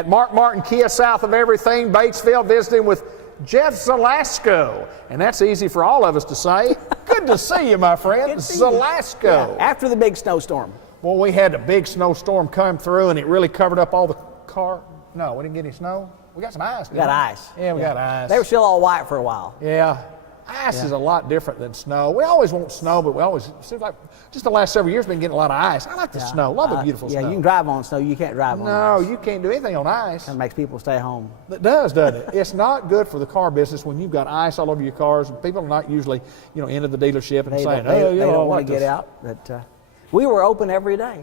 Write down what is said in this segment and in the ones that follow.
at Mark Martin Kia, south of everything, Batesville, visiting with Jeff Zalasko. And that's easy for all of us to say. Good to see you, my friend. Zalasko. Yeah, after the big snowstorm. Well, we had a big snowstorm come through, and it really covered up all the car. No, we didn't get any snow. We got some ice. We got ice. Yeah, we got ice. They were still all white for a while. Yeah. Ice is a lot different than snow. We always want snow, but it seems like just the last several years we've been getting a lot of ice. I like the snow. Love the beautiful snow. Yeah, you can drive on snow. You can't drive on ice. No, you can't do anything on ice. Kind of makes people stay home. It does, doesn't it? It's not good for the car business when you've got ice all over your cars, and people are not usually, into the dealership and saying, they don't want to get out. But we were open every day.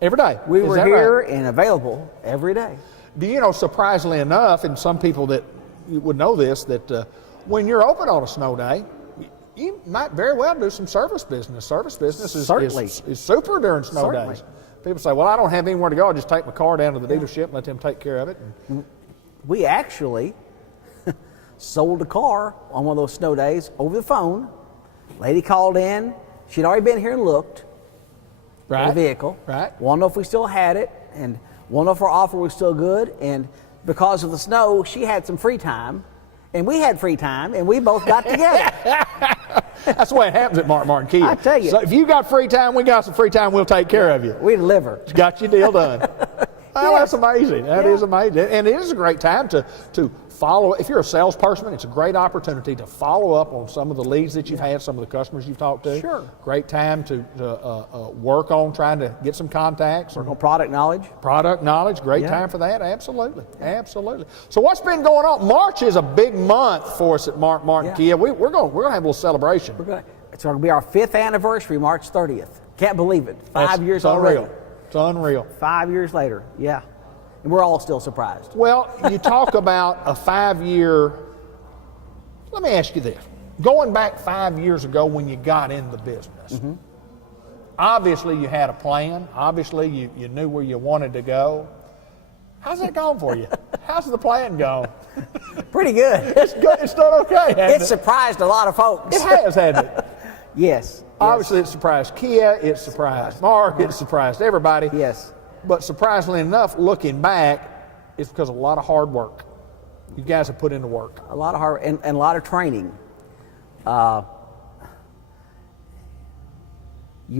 Every day. We were here and available every day. Do you know, surprisingly enough, and some people that would know this, that when you're open on a snow day, you might very well do some service business. Service business is super during snow days. People say, well, I don't have anywhere to go. I'll just take my car down to the dealership and let them take care of it. We actually sold a car on one of those snow days over the phone. Lady called in. She'd already been here and looked at the vehicle. Right. Wanted to know if we still had it, and wanted to know if our offer was still good. And because of the snow, she had some free time. And we had free time, and we both got together. That's the way it happens at Mark Martin Kia. I tell you. So if you got free time, we got some free time, we'll take care of you. We deliver. Got your deal done. Oh, that's amazing. That is amazing. And it is a great time to follow. If you're a salesperson, it's a great opportunity to follow up on some of the leads that you've had, some of the customers you've talked to. Sure. Great time to work on trying to get some contacts. Work on product knowledge. Product knowledge. Great time for that. Absolutely. Absolutely. So what's been going on? March is a big month for us at Mark Martin Kia. We're going to have a little celebration. It's going to be our 5th anniversary, March 30th. Can't believe it. 5 years already. It's unreal. 5 years later, yeah. And we're all still surprised. Well, you talk about a 5-year, let me ask you this. Going back 5 years ago when you got in the business, obviously you had a plan. Obviously you knew where you wanted to go. How's that gone for you? How's the plan gone? Pretty good. It's good. It's done okay, hasn't it? surprised a lot of folks. It has, hasn't it? Yes. Obviously it surprised Kia, it surprised Mark, it surprised everybody. Yes. But surprisingly enough, looking back, it's because of a lot of hard work. You guys have put into work. A lot of hard and a lot of training. You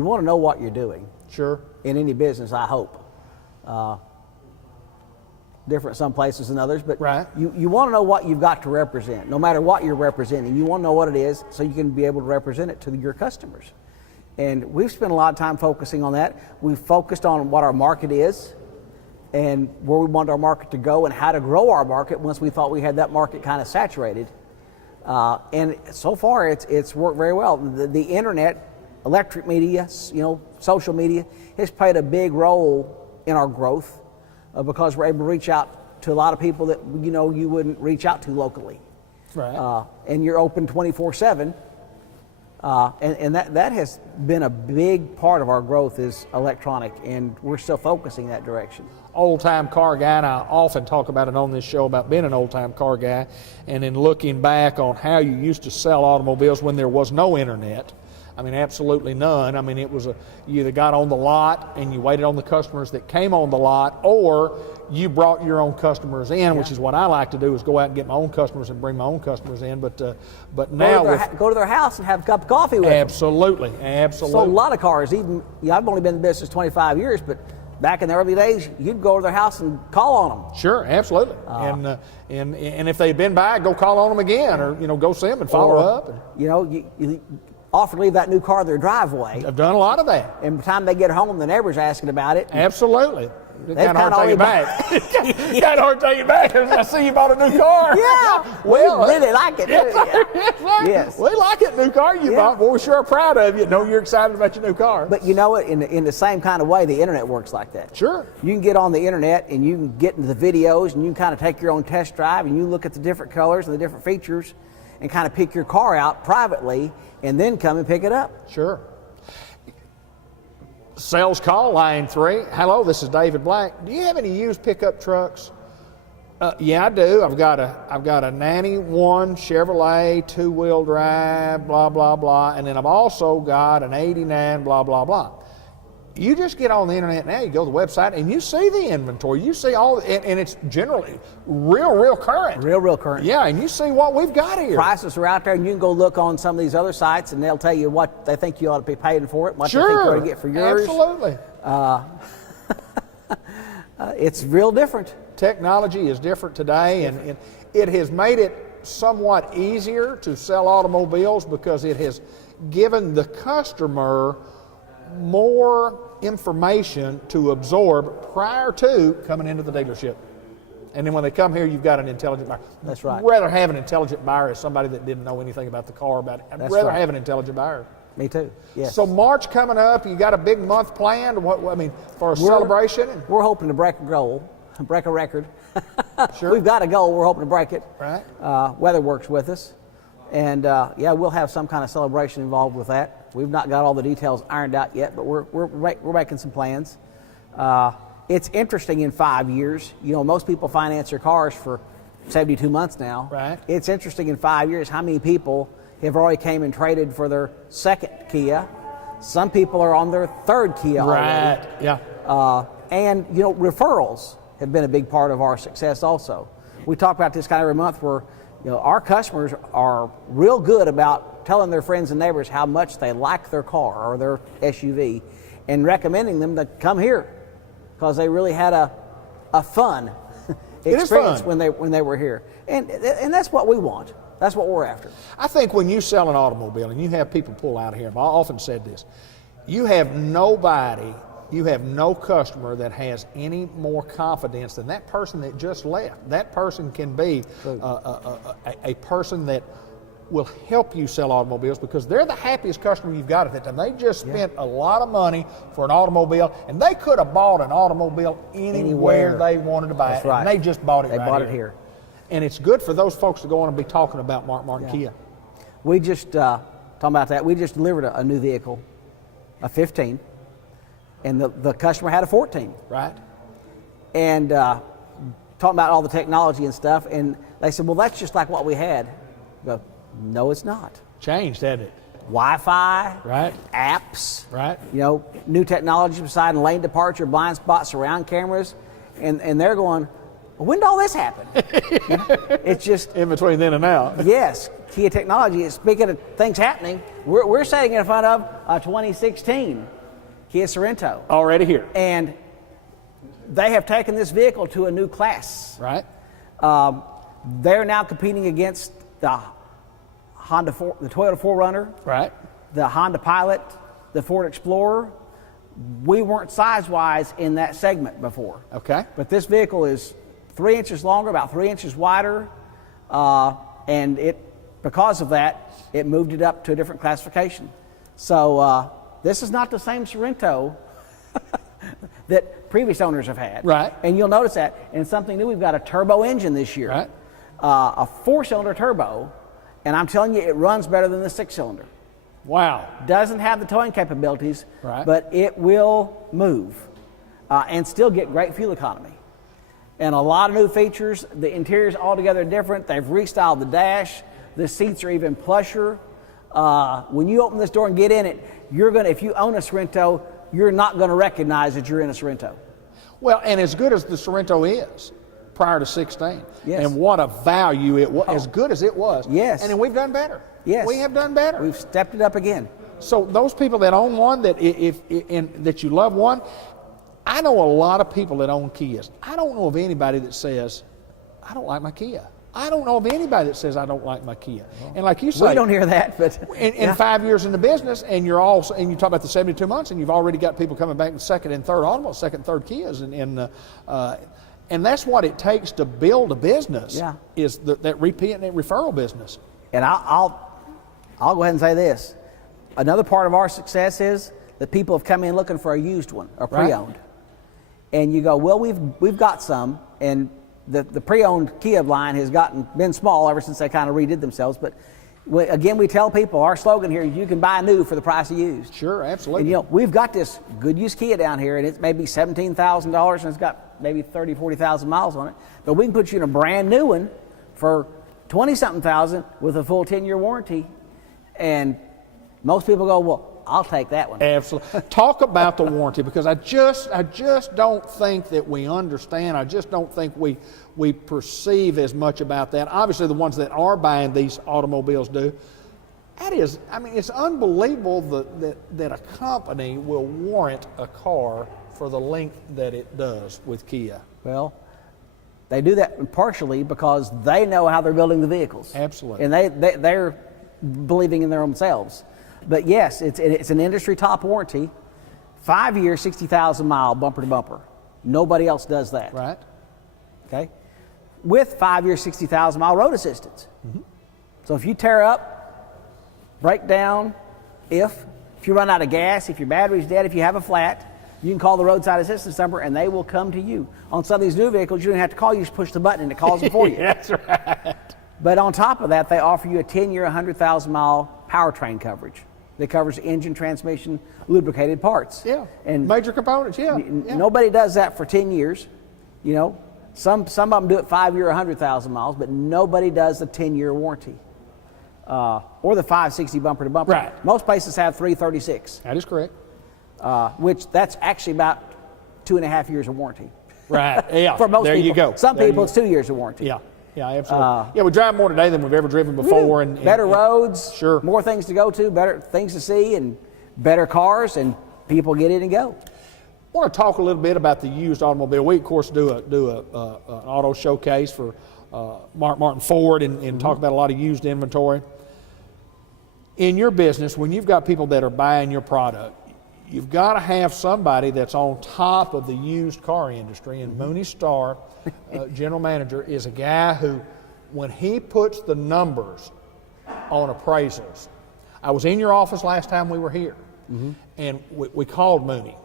want to know what you're doing. Sure. In any business, I hope. Different some places than others, but you want to know what you've got to represent. No matter what you're representing, you want to know what it is so you can be able to represent it to your customers. And we've spent a lot of time focusing on that. We've focused on what our market is and where we want our market to go and how to grow our market once we thought we had that market kind of saturated. And so far, it's worked very well. The internet, electric media, social media has played a big role in our growth because we're able to reach out to a lot of people that you wouldn't reach out to locally. Right. And you're open 24/7. And that has been a big part of our growth is electronic, and we're still focusing that direction. Old-time car guy, and I often talk about it on this show about being an old-time car guy, and in looking back on how you used to sell automobiles when there was no internet. I mean, absolutely none. I mean, it was you either got on the lot and you waited on the customers that came on the lot, or you brought your own customers in, which is what I like to do, is go out and get my own customers and bring my own customers in. But now go to their house and have a cup of coffee with them. Absolutely. So a lot of cars, I've only been in business 25 years, but back in the early days, you'd go to their house and call on them. Sure, absolutely. And if they'd been by, go call on them again, or go see them and follow up. You often leave that new car in their driveway. I've done a lot of that. And by the time they get home, the neighbor's asking about it. Absolutely. It's kind of hard to take it back. Kind of hard to take it back. I see you bought a new car. Yeah. Well, we really like it. Yes. We like it, new car you bought. Well, we're sure proud of you. Know you're excited about your new car. But you know what? In the same kind of way, the internet works like that. Sure. You can get on the internet and you can get into the videos and you can kind of take your own test drive and you look at the different colors and the different features and kind of pick your car out privately and then come and pick it up. Sure. Sales call, line 3. Hello, this is David Black. Do you have any used pickup trucks? Yeah, I do. I've got a 91 Chevrolet 2-wheel drive, blah, blah, blah. And then I've also got an 89, blah, blah, blah. You just get on the internet now, you go to the website, and you see the inventory. You see and it's generally real current. Real current. Yeah, and you see what we've got here. Prices are out there, and you can go look on some of these other sites, and they'll tell you what they think you ought to be paying for it, what they think you ought to get for yours. Absolutely. It's real different. Technology is different today, and it has made it somewhat easier to sell automobiles because it has given the customer more information to absorb prior to coming into the dealership. And then when they come here, you've got an intelligent buyer. That's right. I'd rather have an intelligent buyer as somebody that didn't know anything about the car. I'd rather have an intelligent buyer. Me too. Yes. So March coming up, you got a big month planned. For a celebration? We're hoping to break a goal, break a record. Sure. We've got a goal. We're hoping to break it. Right. Weather works with us, and we'll have some kind of celebration involved with that. We've not got all the details ironed out yet, but we're making some plans. It's interesting in 5 years. Most people finance their cars for 72 months now. Right. It's interesting in 5 years how many people have already came and traded for their second Kia. Some people are on their third Kia already. Right. Yeah. And referrals have been a big part of our success also. We talk about this kind of every month where our customers are real good about telling their friends and neighbors how much they like their car or their SUV and recommending them to come here because they really had a fun experience when they were here. And that's what we want. That's what we're after. I think when you sell an automobile and you have people pull out here, I've often said this, you have no customer that has any more confidence than that person that just left. That person can be a person that will help you sell automobiles because they're the happiest customer you've got at that time. They just spent a lot of money for an automobile, and they could have bought an automobile anywhere they wanted to buy it. Right. And they just bought it They right bought here. it here. And it's good for those folks to go on and be talking about Mark Martin Kia. We just, talking about that, we just delivered a new vehicle, a 15, and the customer had a 14. Right. And talking about all the technology and stuff, and they said, well, that's just like what we had. I go, no, it's not. Changed, hasn't it? Wi-Fi, Right. apps, Right. New technology beside lane departure, blind spot, surround cameras, and they're going, well, when did all this happen? It's just in between then and now. Yes, Kia technology. Speaking of things happening, we're sitting in front of a 2016 Kia Sorento Already here. and they have taken this vehicle to a new class. Right. They're now competing against the Toyota 4Runner, Right. the Honda Pilot, the Ford Explorer. We weren't size-wise in that segment before. Okay. But this vehicle is 3 inches longer, about 3 inches wider, and because of that, it moved it up to a different classification. So this is not the same Sorento that previous owners have had. Right. And you'll notice that. And something new, we've got a turbo engine this year. Right. A 4-cylinder turbo, and I'm telling you, it runs better than the 6-cylinder. Wow. Doesn't have the towing capabilities, Right. but it will move and still get great fuel economy. And a lot of new features. The interior's altogether different. They've restyled the dash. The seats are even plusher. When you open this door and get in it, if you own a Sorento, you're not going to recognize that you're in a Sorento. Well, and as good as the Sorento is prior to 16, Yes. and what a value it was, as good as it was. Yes. And then we've done better. Yes. We have done better. We've stepped it up again. So those people that own one, that that you love one, I know a lot of people that own Kias. I don't know of anybody that says, I don't like my Kia. I don't know of anybody that says I don't like my Kia. And like you say, We don't hear that, but in 5 years in the business, and you talk about the 72 months, and you've already got people coming back with second and third automobiles, second and third Kias, and that's what it takes to build a business. Yeah. Is that repeat and that referral business. And I'll go ahead and say this. Another part of our success is that people have come in looking for a used one, a pre-owned. Right. And you go, well, we've got some, and the pre-owned Kia line has been small ever since they kind of redid themselves. But again, we tell people our slogan here is you can buy new for the price of used. Sure, absolutely. And we've got this good used Kia down here, and it's maybe $17,000, and it's got maybe 30, 40,000 miles on it. But we can put you in a brand new one for 20-something thousand with a full 10-year warranty. And most people go, well, I'll take that one. Absolutely. Talk about the warranty, because I just don't think that we understand. I just don't think we perceive as much about that. Obviously, the ones that are buying these automobiles do. That is, I mean, it's unbelievable that a company will warrant a car for the length that it does with Kia. Well, they do that partially because they know how they're building the vehicles. Absolutely. And they're believing in their own selves. But yes, it's an industry top warranty, 5 year, 60,000 mile bumper to bumper. Nobody else does that. Right. Okay. With 5 year, 60,000 mile road assistance. Mm-hmm. So if you tear up, break down, if you run out of gas, if your battery's dead, if you have a flat, you can call the roadside assistance number and they will come to you. On some of these new vehicles, you don't have to call, you just push the button and it calls them for you. That's right. But on top of that, they offer you a 10-year, 100,000 mile powertrain coverage that covers engine, transmission, lubricated parts. Yeah. And major components, yeah. Nobody does that for 10 years. You know, some of them do it 5 year, 100,000 miles, but nobody does the 10-year warranty. Or the 560 bumper to bumper. Right. Most places have 336. That is correct. Which that's actually about 2.5 years of warranty. Right. Yeah. For most there people. You go. Some there people, it's 2 years of warranty. Yeah. Yeah, absolutely. Yeah, we drive more today than we've ever driven before. And better roads. Sure. More things to go to. Better things to see, and better cars, and people get in and go. I want to talk a little bit about the used automobile. We, of course, do an auto showcase for Martin Ford and talk about a lot of used inventory. In your business, when you've got people that are buying your product, you've got to have somebody that's on top of the used car industry. And Mooney Starr, general manager, is a guy who, when he puts the numbers on appraisals, I was in your office last time we were here, and we called Mooney.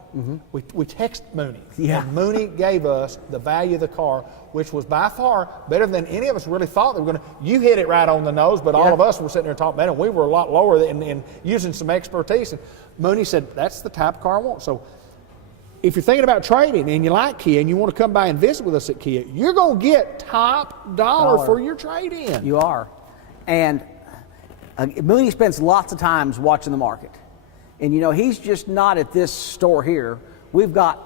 We texted Mooney, and Mooney gave us the value of the car, which was by far better than any of us really thought they were going to. You hit it right on the nose, but all of us were sitting there talking about it, and we were a lot lower and using some expertise. And Mooney said, that's the type of car I want. So if you're thinking about trading and you like Kia and you want to come by and visit with us at Kia, you're going to get top dollar for your trade-in. You are. And Mooney spends lots of times watching the market. And, you know, he's just not at this store here. We've got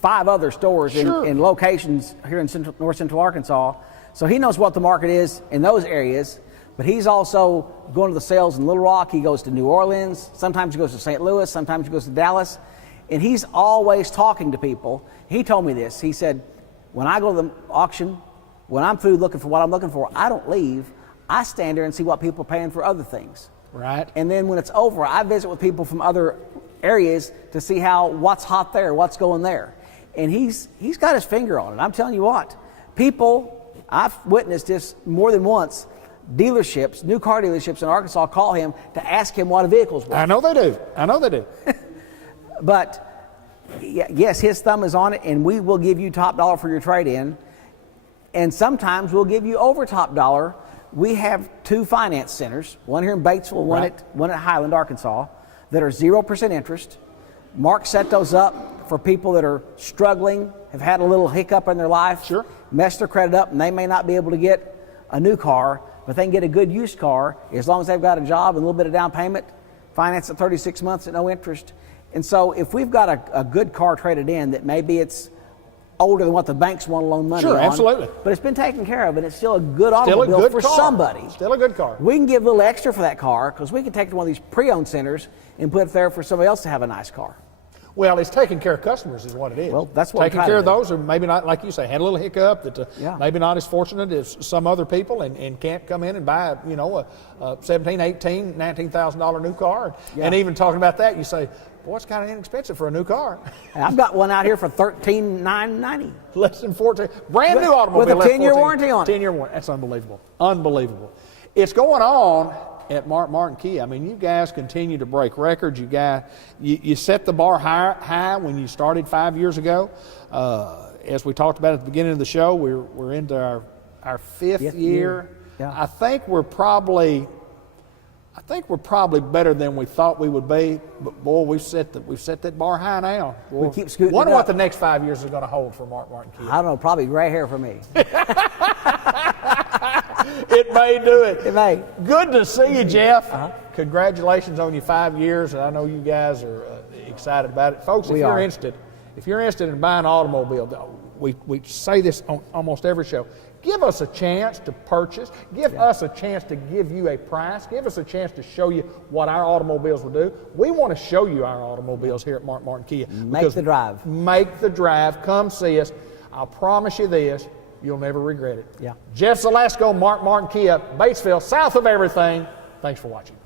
5 other stores in locations here in North Central Arkansas. So he knows what the market is in those areas. But he's also going to the sales in Little Rock. He goes to New Orleans. Sometimes he goes to St. Louis. Sometimes he goes to Dallas. And he's always talking to people. He told me this. He said, when I go to the auction, when I'm through looking for what I'm looking for, I don't leave. I stand there and see what people are paying for other things. Right. And then when it's over, I visit with people from other areas to see what's hot there, what's going there. And he's got his finger on it. I'm telling you what, people, I've witnessed this more than once, dealerships, new car dealerships in Arkansas call him to ask him what a vehicle's worth. I know they do. But yes, his thumb is on it, and we will give you top dollar for your trade-in. And sometimes we'll give you over top dollar. We have 2 finance centers, one here in Batesville, one at Highland, Arkansas, that are 0% interest. Mark set those up for people that are struggling, have had a little hiccup in their life, messed their credit up, and they may not be able to get a new car, but they can get a good used car as long as they've got a job and a little bit of down payment, finance at 36 months at no interest. And so if we've got a good car traded in that maybe it's older than what the banks want to loan money on. Absolutely. But it's been taken care of, and it's still a good automobile for somebody. Still a good car. We can give a little extra for that car because we can take it to one of these pre-owned centers and put it there for somebody else to have a nice car. Well, it's taking care of customers is what it is. Well, that's what taking care of those who maybe not, like you say, had a little hiccup, that maybe not as fortunate as some other people and can't come in and buy, a $17,000, $18,000, $19,000 new car. And even talking about that, you say, boy, it's kind of inexpensive for a new car. I've got one out here for $13,990. Less than 14. Brand new automobile. With a 10-year warranty on it. 10-year warranty. That's unbelievable. Unbelievable. It's going on at Martin Kia. I mean, you guys continue to break records. You set the bar high when you started 5 years ago. As we talked about at the beginning of the show, we're into our fifth year. Yeah. I think we're probably better than we thought we would be. But boy, we've set that bar high now. Boy, we keep scooting. Wonder what the next 5 years is going to hold for Martin Kia. I don't know. Probably gray hair for me. It It may do it. It may. Good to see you, Jeff. Congratulations on your 5 years, and I know you guys are excited about it. Folks, if you're interested in buying an automobile, we say this on almost every show. Give us a chance to purchase. Give us a chance to give you a price. Give us a chance to show you what our automobiles will do. We want to show you our automobiles here at Martin Kia. Make the drive. Make the drive. Come see us. I'll promise you this. You'll never regret it. Yeah. Jeff Zalasko, Martin Kia, Batesville, south of everything. Thanks for watching.